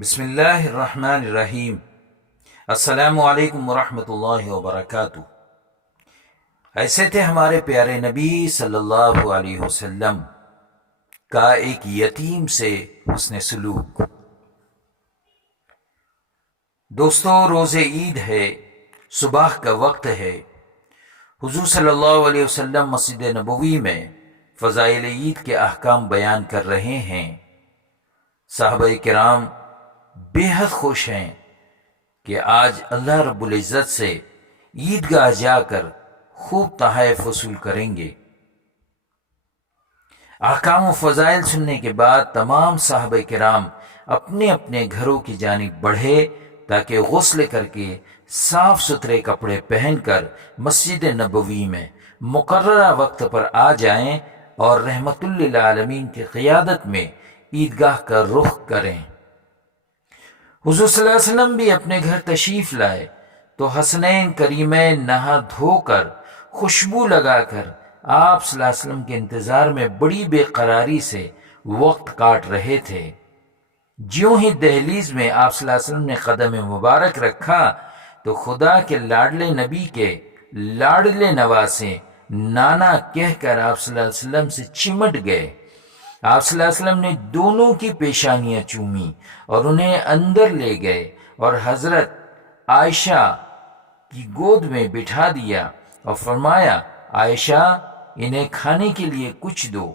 بسم اللہ الرحمن الرحیم۔ السلام علیکم ورحمۃ اللہ وبرکاتہ۔ ایسے تھے ہمارے پیارے نبی صلی اللہ علیہ وسلم کا ایک یتیم سے حسن سلوک۔ دوستو، روز عید ہے، صبح کا وقت ہے۔ حضور صلی اللہ علیہ وسلم مسجد نبوی میں فضائل عید کے احکام بیان کر رہے ہیں۔ صحابہ کرام بے حد خوش ہیں کہ آج اللہ رب العزت سے عیدگاہ جا کر خوب تحائف وصول کریں گے۔ احکام و فضائل سننے کے بعد تمام صحابہ کرام اپنے اپنے گھروں کی جانب بڑھے تاکہ غسل کر کے صاف ستھرے کپڑے پہن کر مسجد نبوی میں مقررہ وقت پر آ جائیں اور رحمت للعالمین کی قیادت میں عیدگاہ کا رخ کریں۔ حضور صلی اللہ علیہ وسلم بھی اپنے گھر تشریف لائے تو حسنین کریمین نہا دھو کر خوشبو لگا کر آپ صلی اللہ علیہ وسلم کے انتظار میں بڑی بے قراری سے وقت کاٹ رہے تھے۔ جیوں ہی دہلیز میں آپ صلی اللہ علیہ وسلم نے قدم مبارک رکھا تو خدا کے لاڈلے نبی کے لاڈلے نواسے نانا کہہ کر آپ صلی اللہ علیہ وسلم سے چمٹ گئے۔ آپ صلی اللہ علیہ وسلم نے دونوں کی پیشانیاں چومی اور انہیں اندر لے گئے اور حضرت عائشہ کی گود میں بٹھا دیا اور فرمایا، عائشہ انہیں کھانے کے لیے کچھ دو۔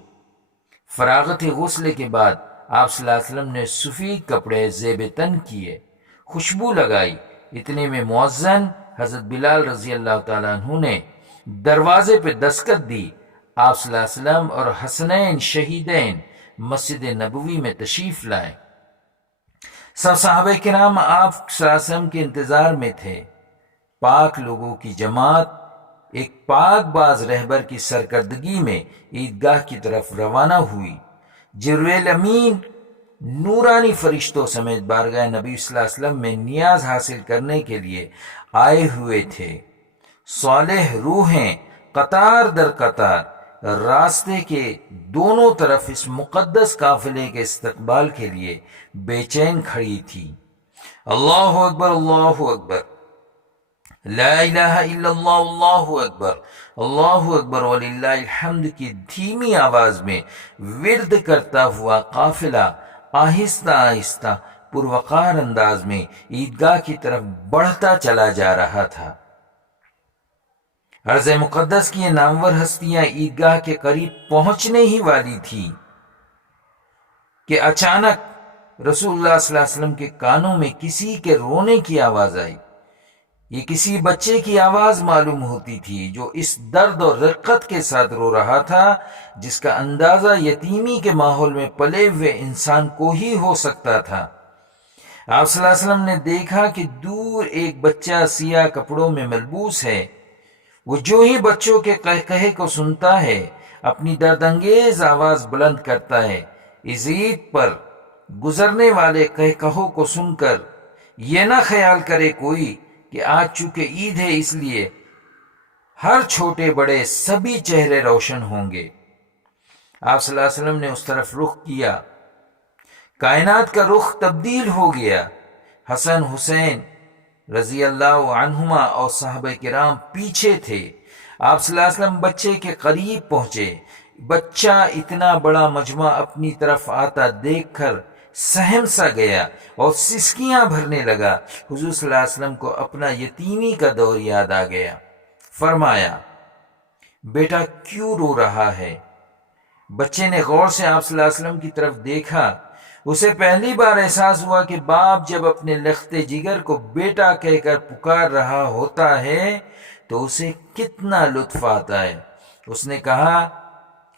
فراغت غسل کے بعد آپ صلی اللہ علیہ وسلم نے سفید کپڑے زیب تن کیے، خوشبو لگائی۔ اتنے میں مؤذن حضرت بلال رضی اللہ تعالیٰ عنہ نے دروازے پہ دستک دی۔ آپ صلی اللہ علیہ وسلم اور حسنین شہیدین مسجد نبوی میں تشریف لائے۔ سب صحابہ کرام آپ صلی اللہ علیہ وسلم کے انتظار میں تھے۔ پاک لوگوں کی جماعت ایک پاک باز رہبر کی سرکردگی میں عیدگاہ کی طرف روانہ ہوئی۔ جبریل امین نورانی فرشتوں سمیت بارگاہ نبی صلی اللہ علیہ وسلم میں نیاز حاصل کرنے کے لیے آئے ہوئے تھے۔ صالح روحیں قطار در قطار راستے کے دونوں طرف اس مقدس قافلے کے استقبال کے لیے بے چین کھڑی تھی۔ اللہ اکبر، اللہ اکبر، لا الہ الا اللہ، اللہ اکبر، اللہ اکبر وللہ الحمد کی دھیمی آواز میں ورد کرتا ہوا قافلہ آہستہ آہستہ پروقار انداز میں عیدگاہ کی طرف بڑھتا چلا جا رہا تھا۔ عرض مقدس کی یہ نامور ہستیاں عیدگاہ کے قریب پہنچنے ہی والی تھی کہ اچانک رسول اللہ صلی اللہ علیہ وسلم کے کانوں میں کسی کے رونے کی آواز آئی۔ یہ کسی بچے کی آواز معلوم ہوتی تھی جو اس درد اور رقت کے ساتھ رو رہا تھا جس کا اندازہ یتیمی کے ماحول میں پلے ہوئے انسان کو ہی ہو سکتا تھا۔ آپ صلی اللہ علیہ وسلم نے دیکھا کہ دور ایک بچہ سیاہ کپڑوں میں ملبوس ہے۔ وہ جو ہی بچوں کے قہقہے کو سنتا ہے اپنی درد انگیز آواز بلند کرتا ہے۔ اس عید پر گزرنے والے قہقہوں کو سن کر یہ نہ خیال کرے کوئی کہ آج چونکہ عید ہے اس لیے ہر چھوٹے بڑے سبھی چہرے روشن ہوں گے۔ آپ صلی اللہ علیہ وسلم نے اس طرف رخ کیا، کائنات کا رخ تبدیل ہو گیا۔ حسن حسین رضی اللہ عنہما اور صحابہ کرام پیچھے تھے۔ آپ صلی اللہ علیہ وسلم بچے کے قریب پہنچے۔ بچہ اتنا بڑا مجمع اپنی طرف آتا دیکھ کر سہم سا گیا اور سسکیاں بھرنے لگا۔ حضور صلی اللہ علیہ وسلم کو اپنا یتیمی کا دور یاد آ گیا۔ فرمایا، بیٹا کیوں رو رہا ہے؟ بچے نے غور سے آپ صلی اللہ علیہ وسلم کی طرف دیکھا۔ اسے پہلی بار احساس ہوا کہ باپ جب اپنے لخت جگر کو بیٹا کہہ کر پکار رہا ہوتا ہے تو اسے کتنا لطف آتا ہے۔ اس نے کہا،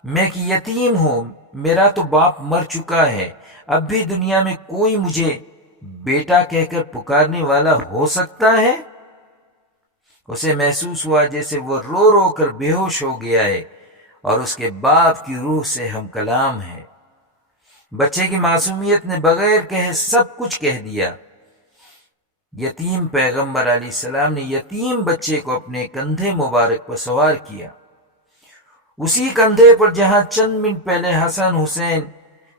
میں ایک یتیم ہوں، میرا تو باپ مر چکا ہے، اب بھی دنیا میں کوئی مجھے بیٹا کہہ کر پکارنے والا ہو سکتا ہے؟ اسے محسوس ہوا جیسے وہ رو رو کر بے ہوش ہو گیا ہے اور اس کے باپ کی روح سے ہم کلام ہے۔ بچے کی معصومیت نے بغیر کہے سب کچھ کہہ دیا۔ یتیم پیغمبر علیہ السلام نے یتیم بچے کو اپنے کندھے مبارک پر سوار کیا، اسی کندھے پر جہاں چند منٹ پہلے حسن حسین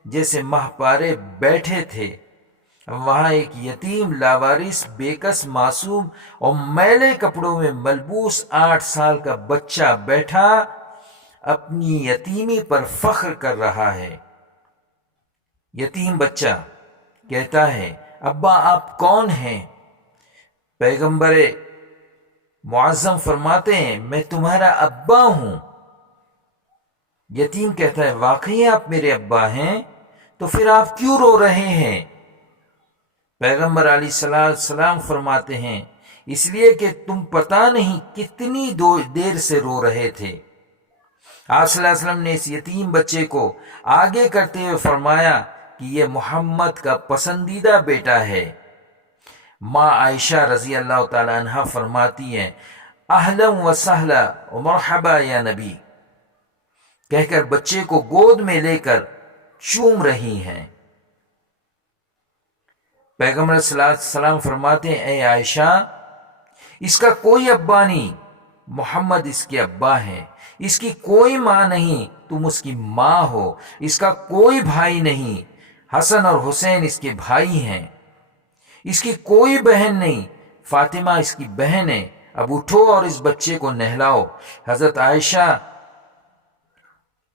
جیسے ماہ پارے بیٹھے تھے۔ وہاں ایک یتیم لاوارث بےکس معصوم اور میلے کپڑوں میں ملبوس 8 سال کا بچہ بیٹھا اپنی یتیمی پر فخر کر رہا ہے۔ یتیم بچہ کہتا ہے، ابا آپ کون ہیں؟ پیغمبر معظم فرماتے ہیں، میں تمہارا ابا ہوں۔ یتیم کہتا ہے، واقعی آپ میرے ابا ہیں؟ تو پھر آپ کیوں رو رہے ہیں؟ پیغمبر علیہ السلام فرماتے ہیں، اس لیے کہ تم پتہ نہیں کتنی دیر سے رو رہے تھے۔ آپ صلی اللہ علیہ وسلم نے اس یتیم بچے کو آگے کرتے ہوئے فرمایا کہ یہ محمد کا پسندیدہ بیٹا ہے۔ ماں عائشہ رضی اللہ تعالی عنہ فرماتی ہیں، اہلا و سہلا و مرحبا یا نبی، کہہ کر بچے کو گود میں لے کر چوم رہی ہیں۔ پیغمبر صلی اللہ علیہ وسلم فرماتے ہیں، اے عائشہ، اس کا کوئی ابا نہیں، محمد اس کے ابا ہیں۔ اس کی کوئی ماں نہیں، تم اس کی ماں ہو۔ اس کا کوئی بھائی نہیں، حسن اور حسین اس کے بھائی ہیں۔ اس کی کوئی بہن نہیں، فاطمہ اس کی بہن ہے۔ اب اٹھو اور اس بچے کو نہلاؤ۔ حضرت عائشہ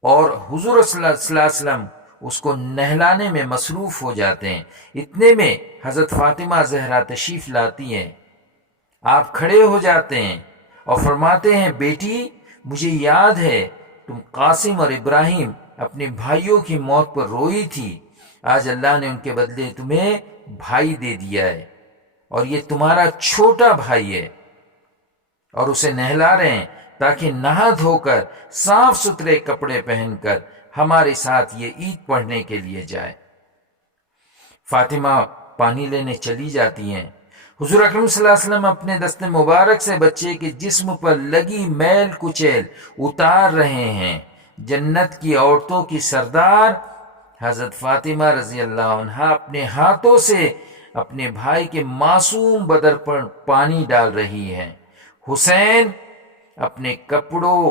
اور حضور صلی اللہ علیہ وسلم اس کو نہلانے میں مصروف ہو جاتے ہیں۔ اتنے میں حضرت فاطمہ زہرا تشریف لاتی ہیں۔ آپ کھڑے ہو جاتے ہیں اور فرماتے ہیں، بیٹی مجھے یاد ہے تم قاسم اور ابراہیم اپنے بھائیوں کی موت پر روئی تھی، آج اللہ نے ان کے بدلے تمہیں بھائی دے دیا ہے، اور یہ تمہارا چھوٹا بھائی ہے۔ اور اسے نہلا رہے ہیں تاکہ نہا دھو کر صاف ستھرے کپڑے پہن کر ہمارے ساتھ یہ عید پڑھنے کے لیے جائے۔ فاطمہ پانی لینے چلی جاتی ہیں۔ حضور اکرم صلی اللہ علیہ وسلم اپنے دست مبارک سے بچے کے جسم پر لگی میل کچیل اتار رہے ہیں۔ جنت کی عورتوں کی سردار حضرت فاطمہ رضی اللہ عنہا اپنے ہاتھوں سے اپنے بھائی کے معصوم بدن پر پانی ڈال رہی ہیں۔ حسین اپنے کپڑوں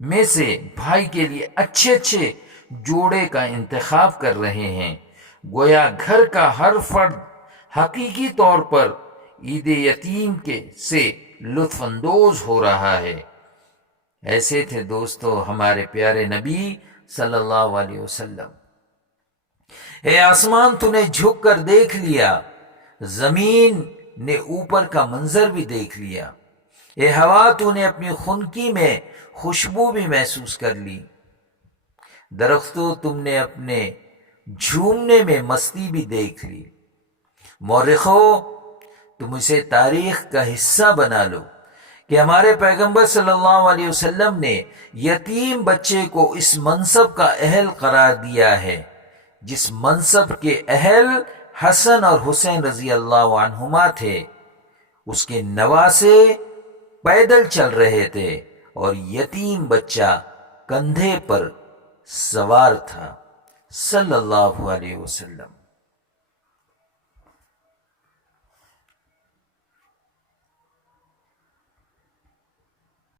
میں سے بھائی کے لیے اچھے اچھے جوڑے کا انتخاب کر رہے ہیں۔ گویا گھر کا ہر فرد حقیقی طور پر عید یتیم سے لطف اندوز ہو رہا ہے۔ ایسے تھے دوستو ہمارے پیارے نبی صلی اللہ علیہ وسلم۔ اے آسمان تو نے جھک کر دیکھ لیا، زمین نے اوپر کا منظر بھی دیکھ لیا۔ اے ہوا تو نے اپنی خنکی میں خوشبو بھی محسوس کر لی۔ درختوں تم نے اپنے جھومنے میں مستی بھی دیکھ لی۔ مورخو تم اسے تاریخ کا حصہ بنا لو کہ ہمارے پیغمبر صلی اللہ علیہ وسلم نے یتیم بچے کو اس منصب کا اہل قرار دیا ہے جس منصب کے اہل حسن اور حسین رضی اللہ عنہما تھے۔ اس کے نواسے پیدل چل رہے تھے اور یتیم بچہ کندھے پر سوار تھا، صلی اللہ علیہ وسلم۔